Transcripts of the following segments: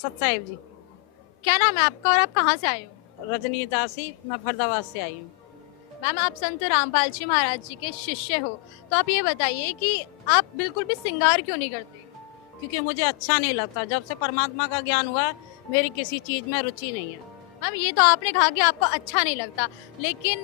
सत्साहिब जी। क्या नाम है आपका और आप कहाँ से आए हो? रजनी दासी, मैं फरीदाबाद से आई हूँ। मैम आप संत रामपाल जी महाराज जी के शिष्य हो, तो आप ये बताइए कि आप बिल्कुल भी श्रृंगार क्यों नहीं करते? क्योंकि मुझे अच्छा नहीं लगता, जब से परमात्मा का ज्ञान हुआ मेरी किसी चीज में रुचि नहीं है। मैम ये तो आपने कहा कि आपको अच्छा नहीं लगता, लेकिन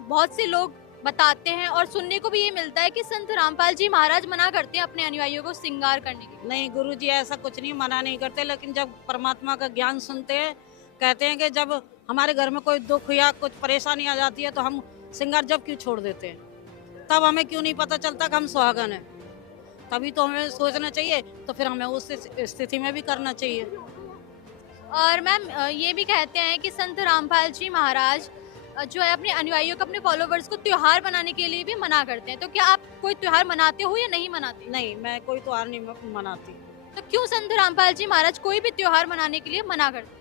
बहुत से लोग बताते हैं और सुनने को भी ये मिलता है कि संत रामपाल जी महाराज मना करते हैं अपने अनुयायियों को श्रृंगार करने के लिए। नहीं, गुरु जी ऐसा कुछ नहीं, मना नहीं करते, लेकिन जब परमात्मा का ज्ञान सुनते हैं, कहते हैं कि जब हमारे घर में कोई दुख या कुछ परेशानी आ जाती है तो हम श्रृंगार जब क्यों छोड़ देते हैं, तब हमें क्यों नहीं पता चलता कि हम सुहागन है। तभी तो हमें सोचना चाहिए, तो फिर हमें उस स्थिति में भी करना चाहिए। और मैम ये भी कहते हैं कि संत रामपाल जी महाराज जो है अपने अनुयायियों को, अपने फॉलोवर्स को त्योहार मनाने के लिए भी मना करते हैं। तो क्या आप कोई त्योहार मनाते हो या नहीं मनाते? नहीं, मैं कोई त्योहार नहीं मनाती। तो क्यों संत रामपाल जी महाराज कोई भी त्योहार मनाने के लिए मना करते हैं?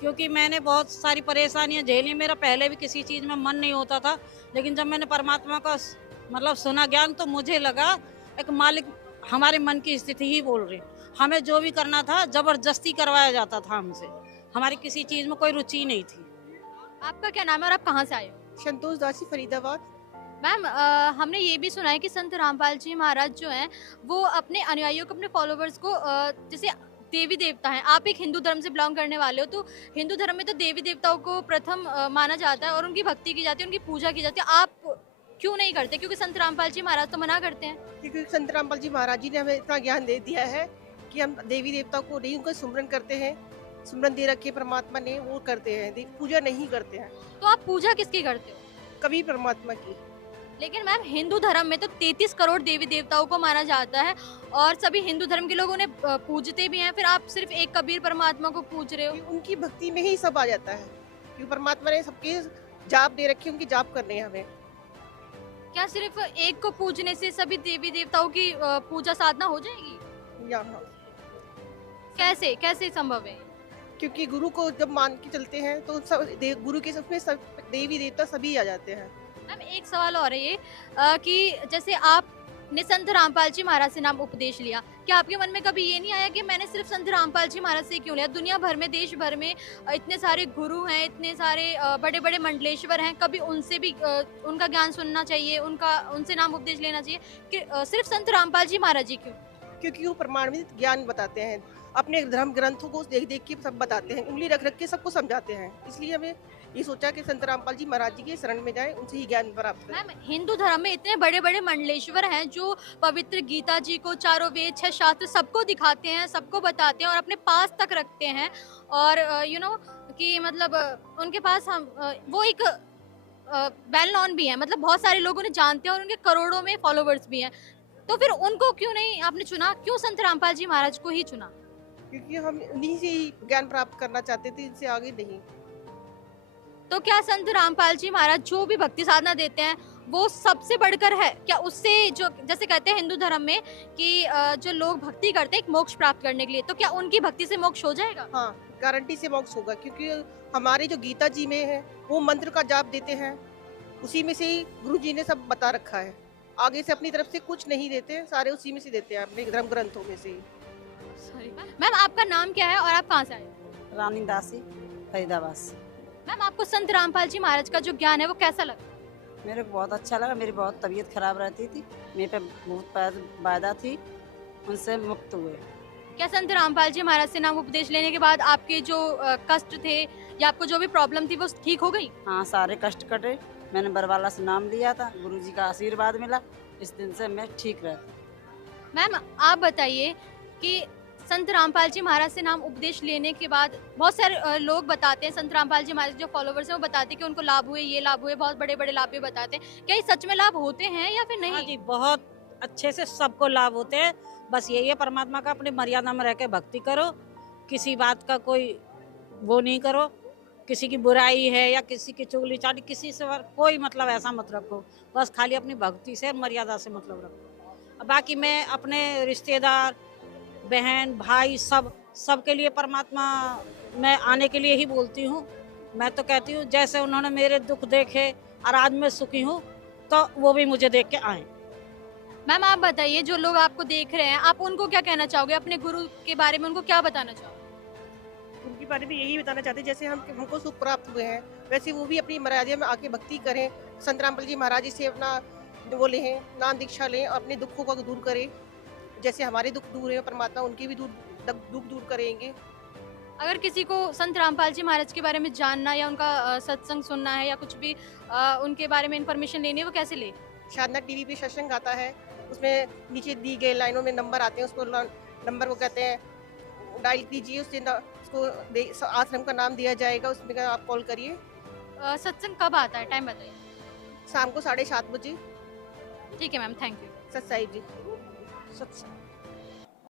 क्योंकि मैंने बहुत सारी परेशानियां झेली, मेरा पहले भी किसी चीज में मन नहीं होता था, लेकिन जब मैंने परमात्मा का मतलब सुना ज्ञान, तो मुझे लगा एक मालिक हमारे मन की स्थिति ही बोल रही। हमें जो भी करना था जबरदस्ती करवाया जाता था हमसे, हमारी किसी चीज में कोई रुचि नहीं थी। आपका क्या नाम है और आप कहाँ से आए हो? संतोष दासी फरीदाबाद। मैम हमने ये भी सुना है कि संत रामपाल जी महाराज जो हैं वो अपने अनुयायियों को, अपने फॉलोवर्स को जैसे देवी देवता हैं। आप एक हिंदू धर्म से बिलोंग करने वाले हो, तो हिंदू धर्म में तो देवी देवताओं को प्रथम माना जाता है और उनकी भक्ति की जाती है, उनकी पूजा की जाती है। आप क्यों नहीं करते? क्योंकि संत रामपाल जी महाराज तो मना करते हैं। क्योंकि संत रामपाल जी महाराज जी ने हमें इतना ज्ञान दे दिया है कि हम देवी देवताओं को नहीं, उनका सुमरन करते हैं। सुमरन दे रखे परमात्मा ने, वो करते हैं, पूजा नहीं करते हैं तो आप पूजा किसकी करते हो? कभी परमात्मा की। लेकिन मैम हिंदू धर्म में तो 33 करोड़ देवी देवताओं को माना जाता है और सभी हिंदू धर्म के लोग उन्हें पूजते भी हैं। फिर आप सिर्फ एक कबीर परमात्मा को पूज रहे हो। कि उनकी भक्ति में ही सब आ जाता है, क्योंकि परमात्मा ने सबके जाप दे रखे, उनकी जाप करने हैं हमें। क्या सिर्फ एक को पूजने से सभी देवी देवताओं की पूजा साधना हो जाएगी? यहाँ कैसे कैसे संभव है? क्योंकि गुरु को जब मान के चलते हैं तो गुरु के सब में सब देवी देवता सभी आ जाते हैं। मैम एक सवाल और है ये कि जैसे आपने संत रामपाल जी महाराज से नाम उपदेश लिया, क्या आपके मन में कभी ये नहीं आया कि मैंने सिर्फ संत रामपाल जी महाराज से क्यों लिया? दुनिया भर में, देश भर में इतने सारे गुरु हैं, इतने सारे बड़े बड़े मंडलेश्वर हैं, कभी उनसे भी उनका ज्ञान सुनना चाहिए, उनका उनसे नाम उपदेश लेना चाहिए कि सिर्फ संत रामपाल जी महाराज जी क्यों? क्योंकि वो प्रमाणित ज्ञान बताते हैं, अपने धर्म ग्रंथों को देख देख के सब बताते हैं, उंगली रख रख के सबको समझाते हैं। इसलिए हमें ये सोचा कि संत रामपाल जी महाराज जी के शरण में जाएं, उनसे ही ज्ञान प्राप्त करें। मैम हिंदू धर्म में इतने बड़े बड़े मंडलेश्वर हैं जो पवित्र गीता जी को, चारों वेद, 6 शास्त्र सबको दिखाते हैं, सबको बताते हैं और अपने पास तक रखते हैं। और यू नो कि मतलब उनके पास हम वो एक वेल नोन भी है, मतलब बहुत सारे लोग उन्हें जानते हैं और उनके करोड़ों में फॉलोवर्स भी हैं। तो फिर उनको क्यों नहीं आपने चुना? क्यों संत रामपाल जी महाराज को ही चुना? क्योंकि हम उन्हीं से ही ज्ञान प्राप्त करना चाहते थे, इनसे आगे नहीं। तो क्या संत रामपाल जी महाराज जो भी भक्ति साधना देते हैं वो सबसे बढ़कर है क्या? उससे जो जैसे कहते हैं हिंदू धर्म में कि जो लोग भक्ति करते हैं एक मोक्ष प्राप्त करने के लिए, तो क्या उनकी भक्ति से मोक्ष हो जाएगा? हाँ, गारंटी से मोक्ष होगा, क्योंकि हमारे जो गीता जी में है वो मंत्र का जाप देते हैं, उसी में से ही गुरु जी ने सब बता रखा है। आगे से अपनी तरफ से कुछ नहीं देते, सारे उसी में से देते हैं, अपने धर्म ग्रंथों में से ही। सॉरी मैम आपका नाम क्या है और आप कहाँ से आए हो? रानी दासी, फरीदाबाद से। मैम आपको संत रामपाल जी महाराज का जो ज्ञान है वो कैसा लगा? मेरे को बहुत अच्छा लगा, मेरी बहुत तबीयत खराब रहती थी, मेरे पे बहुत बाधा थी, उनसे मुक्त हुए। क्या संत रामपाल जी महाराज से नाम उपदेश लेने के बाद आपके जो कष्ट थे या आपको जो भी प्रॉब्लम थी वो ठीक हो गई? हाँ, सारे कष्ट कटे। मैंने बरवाला से नाम लिया था, गुरुजी का आशीर्वाद मिला, इस दिन से मैं ठीक रहती। मैम आप बताइए कि संत रामपाल जी महाराज से नाम उपदेश लेने के बाद बहुत सारे लोग बताते हैं, संत रामपाल जी महाराज जो फॉलोवर्स हैं वो बताते हैं कि उनको लाभ हुए, ये लाभ हुए, बहुत बड़े बड़े लाभ भी बताते हैं। क्या ये सच में लाभ होते हैं या फिर हाँ नहीं? जी, बहुत अच्छे से सबको लाभ होते हैं। बस यही है, परमात्मा का अपनी मर्यादा में रह के भक्ति करो, किसी बात का कोई वो नहीं करो, किसी की बुराई है या किसी की चुगली चाटी, किसी से कोई मतलब ऐसा मत रखो, बस खाली अपनी भक्ति से मर्यादा से मतलब रखो। अब बाकी मैं अपने रिश्तेदार, बहन, भाई, सबके लिए परमात्मा मैं आने के लिए ही बोलती हूँ। मैं तो कहती हूँ जैसे उन्होंने मेरे दुख देखे और आज मैं सुखी हूँ, तो वो भी मुझे देख के आए। मैम आप बताइए, जो लोग आपको देख रहे हैं, आप उनको क्या कहना चाहोगे अपने गुरु के बारे में, उनको क्या बताना चाहोगे? उनके बारे में यही बताना चाहते हैं, जैसे हम हमको सुख प्राप्त हुए हैं वैसे वो भी अपनी मर्यादा में आके भक्ति करें, संत रामपाल जी महाराज जी से अपना वो लें, नाम दीक्षा लें और अपने दुखों को दूर करें। जैसे हमारे दुख दूर है परमात्मा उनके भी दुख दूर करेंगे। अगर किसी को संत रामपाल जी महाराज के बारे में जानना या उनका सत्संग सुनना है या कुछ भी उनके बारे में इंफॉर्मेशन लेनी है, वो कैसे ले? साधना टीवी पे सत्संग आता है, उसमें नीचे दी गई लाइनों में नंबर आते हैं, उसको नंबर को कहते हैं डायल कीजिए, उसको आश्रम का नाम दिया जाएगा, उसमें आप कॉल करिए। सत्संग कब आता है, टाइम बताइए। शाम को 7:30 बजे। ठीक है मैम, थैंक यू। सत साहिब जी। सत्संग